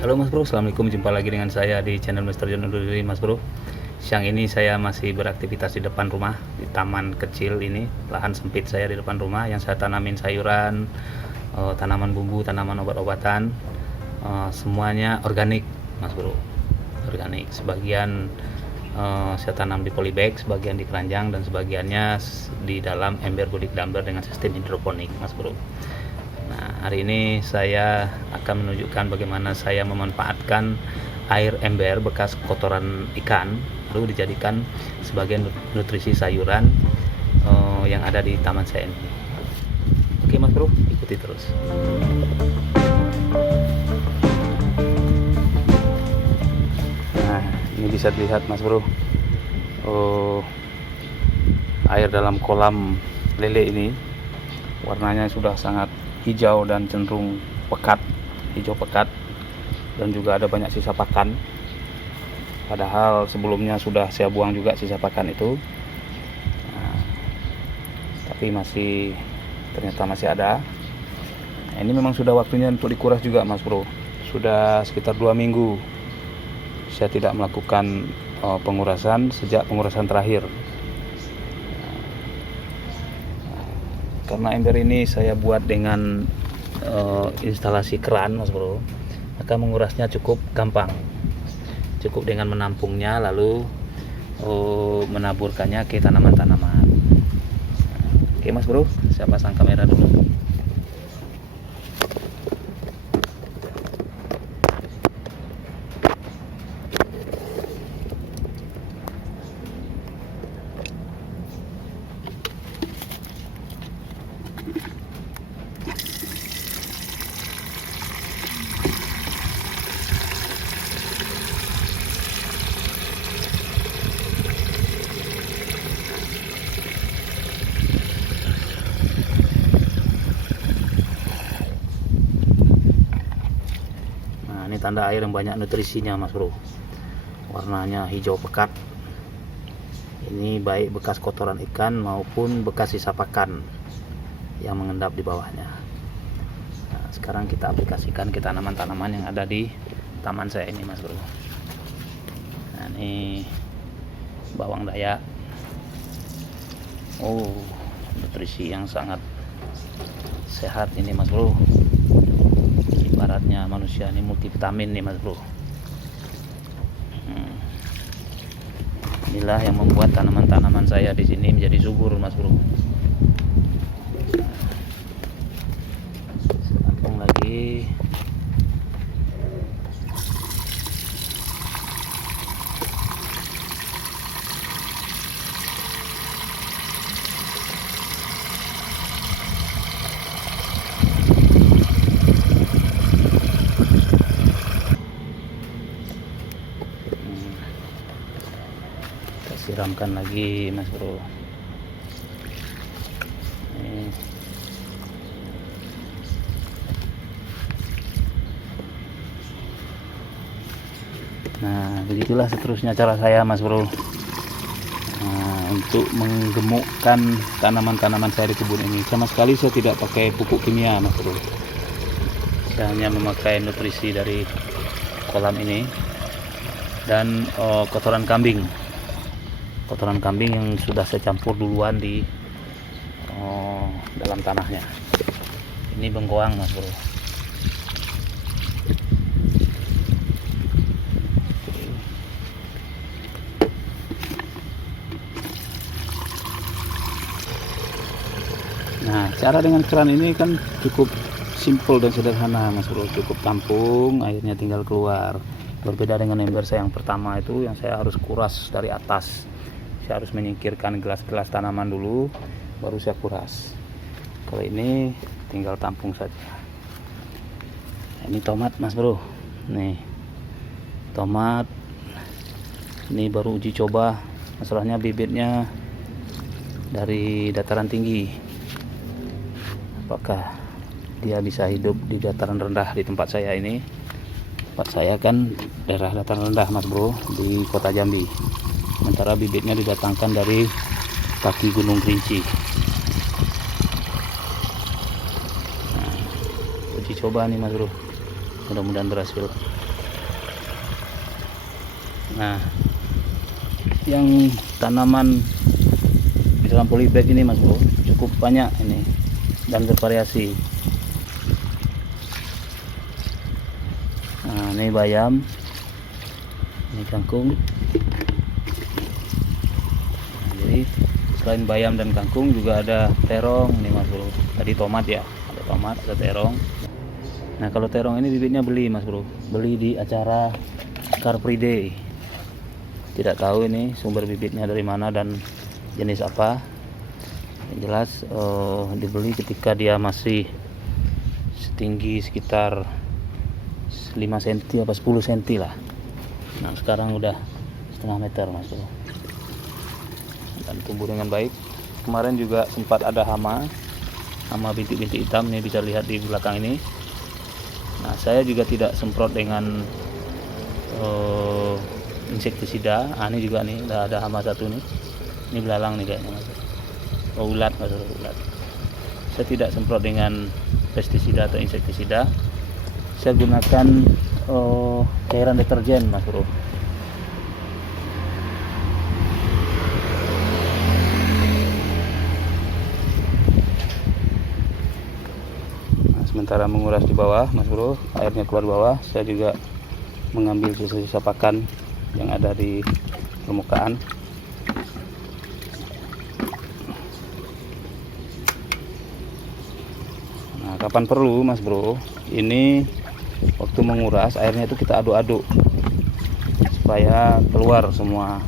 Halo Mas Bro, Assalamualaikum. Jumpa lagi dengan saya di channel Mr. John undur diri Mas Bro. Siang ini saya masih beraktivitas di depan rumah, di taman kecil ini, lahan sempit saya di depan rumah yang saya tanamin sayuran, tanaman bumbu, tanaman obat-obatan, semuanya organik Mas Bro. Organik, sebagian saya tanam di polybag, sebagian di keranjang, dan sebagiannya di dalam ember budik dumper dengan sistem hidroponik Mas Bro. Nah, hari ini saya akan menunjukkan bagaimana saya memanfaatkan air ember bekas kotoran ikan lalu dijadikan sebagai nutrisi sayuran yang ada di taman saya ini. Oke Mas Bro, ikuti terus. Nah, ini bisa dilihat Mas Bro, air dalam kolam lele ini warnanya sudah sangat hijau dan cenderung pekat, hijau pekat, dan juga ada banyak sisa pakan, padahal sebelumnya sudah saya buang juga sisa pakan itu. Nah, tapi ternyata masih ada. Nah, ini memang sudah waktunya untuk dikuras juga Mas Bro. Sudah sekitar 2 minggu saya tidak melakukan pengurasan sejak pengurasan terakhir. Karena ember ini saya buat dengan instalasi keran Mas Bro, maka mengurasnya cukup gampang. Cukup dengan menampungnya lalu menaburkannya ke tanaman-tanaman. Oke Mas Bro, saya pasang kamera dulu. Ini tanda air yang banyak nutrisinya Mas Bro, warnanya hijau pekat. Ini baik bekas kotoran ikan maupun bekas sisa pakan yang mengendap di bawahnya. Nah, sekarang kita aplikasikan ke tanaman-tanaman yang ada di taman saya ini Mas Bro. Nah, ini bawang dayak. Nutrisi yang sangat sehat ini Mas Bro. Ibaratnya manusia ini multivitamin nih Mas Bro. Inilah yang membuat tanaman-tanaman saya di sini menjadi subur Mas Bro. Setampung lagi. Siramkan lagi Mas Bro. Nah, begitulah seterusnya cara saya Mas Bro, untuk menggemukkan tanaman-tanaman saya di kebun ini. Sama sekali saya tidak pakai pupuk kimia Mas Bro. Saya hanya memakai nutrisi dari kolam ini dan kotoran kambing yang sudah saya campur duluan di dalam tanahnya. Ini bengkoang Mas Bro. Nah, cara dengan keran ini kan cukup simple dan sederhana Mas Bro. Cukup tampung, airnya tinggal keluar. Berbeda dengan ember saya yang pertama itu, yang saya harus kuras dari atas. Saya harus menyingkirkan gelas-gelas tanaman dulu, baru saya kuras. Kalau ini tinggal tampung saja. Nah, ini tomat Mas Bro. Nih tomat, ini baru uji coba. Masalahnya bibitnya dari dataran tinggi. Apakah dia bisa hidup di dataran rendah di tempat saya ini? Tempat saya kan daerah dataran rendah Mas Bro, di kota Jambi. Sementara bibitnya didatangkan dari kaki Gunung Kerinci. Nah, uji coba nih Mas Bro, mudah-mudahan berhasil. Nah, yang tanaman di dalam polybag ini Mas Bro cukup banyak ini dan bervariasi. Nah, ini bayam, ini kangkung. Nah, jadi selain bayam dan kangkung juga ada terong nih Mas Bro. Tadi tomat ya, ada tomat, ada terong. Nah, kalau terong ini bibitnya beli Mas Bro, beli di acara Car Free Day. Tidak tahu ini sumber bibitnya dari mana dan jenis apa. Yang jelas dibeli ketika dia masih setinggi sekitar 5 cm apa 10 cm lah. Nah, sekarang udah setengah meter Mas Bro, dan tumbuh dengan baik. Kemarin juga sempat ada hama bintik-bintik hitam, nih bisa lihat di belakang ini. Nah, saya juga tidak semprot dengan insektisida. Ini juga nih ada hama satu nih, ini belalang nih kayaknya Mas. Ulat Mas Bro, ulat. Saya tidak semprot dengan pestisida atau insektisida. Saya gunakan cairan deterjen Mas Bro. Nah, sementara menguras di bawah Mas Bro, airnya keluar bawah, saya juga mengambil sisa-sisa pakan yang ada di permukaan. Nah, kapan perlu Mas Bro, ini waktu menguras airnya itu kita aduk-aduk supaya keluar semua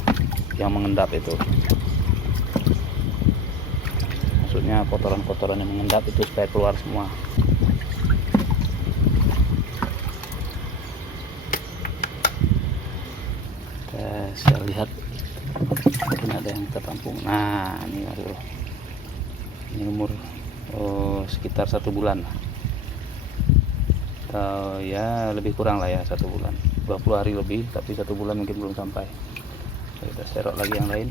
yang mengendap itu. Maksudnya kotoran-kotoran yang mengendap itu supaya keluar semua. Saya lihat mungkin ada yang tertampung. Nah, ini Mas Bro, ini umur sekitar 1 bulan atau ya lebih kurang lah ya, 1 bulan, 20 hari lebih, tapi 1 bulan mungkin belum sampai. Kita serok lagi yang lain.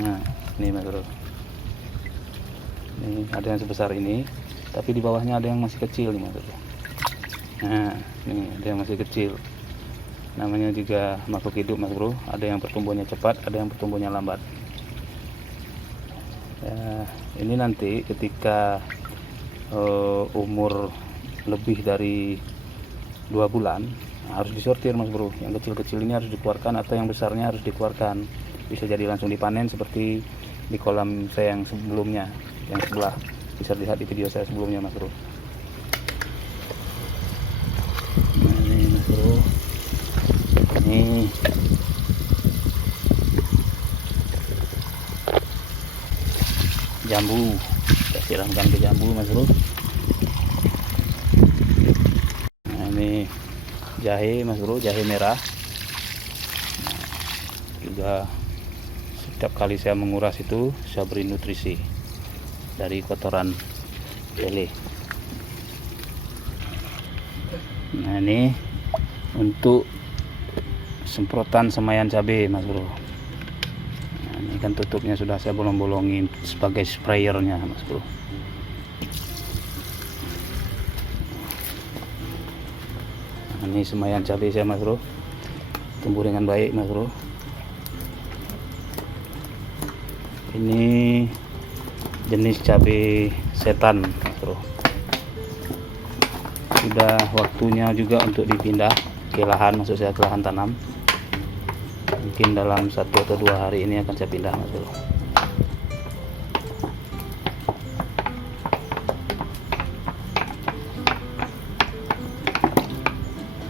Nah, ini Mas Bro, ini ada yang sebesar ini, tapi di bawahnya ada yang masih kecil nih Mas Bro. Nah, ini ada yang masih kecil. Namanya juga makhluk hidup Mas Bro, ada yang pertumbuhannya cepat, ada yang pertumbuhannya lambat. Ya, ini nanti ketika umur lebih dari 2 bulan harus disortir Mas Bro. Yang kecil-kecil ini harus dikeluarkan atau yang besarnya harus dikeluarkan. Bisa jadi langsung dipanen seperti di kolam saya yang sebelumnya, yang sebelah. Bisa lihat di video saya sebelumnya Mas Bro. Nah, ini Mas Bro, ini jambu, kita siramkan ke jambu Mas Bro. Nah, ini jahe Mas Bro, jahe merah. Nah, juga setiap kali saya menguras itu saya beri nutrisi dari kotoran lele. Nah, ini untuk semprotan semaian cabai Mas Bro. Nah, ini kan tutupnya sudah saya bolong-bolongin sebagai sprayernya Mas Bro. Nah, ini semaian cabai saya Mas Bro, tumbuh dengan baik Mas Bro. Ini jenis cabai setan Mas Bro. Sudah waktunya juga untuk dipindah ke lahan, maksud saya ke lahan tanam. Mungkin dalam 1 atau 2 hari ini akan saya pindah Mas Bro.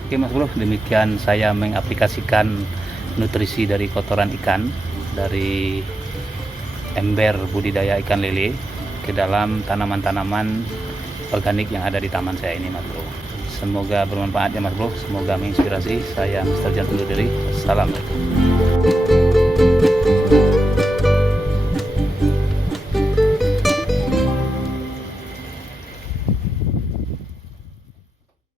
Oke Mas Bro, demikian saya mengaplikasikan nutrisi dari kotoran ikan dari ember budidaya ikan lele ke dalam tanaman-tanaman organik yang ada di taman saya ini Mas Bro. Semoga bermanfaat ya Mas Bro, semoga menginspirasi. Saya Mr. Jan undur diri. Assalamualaikum.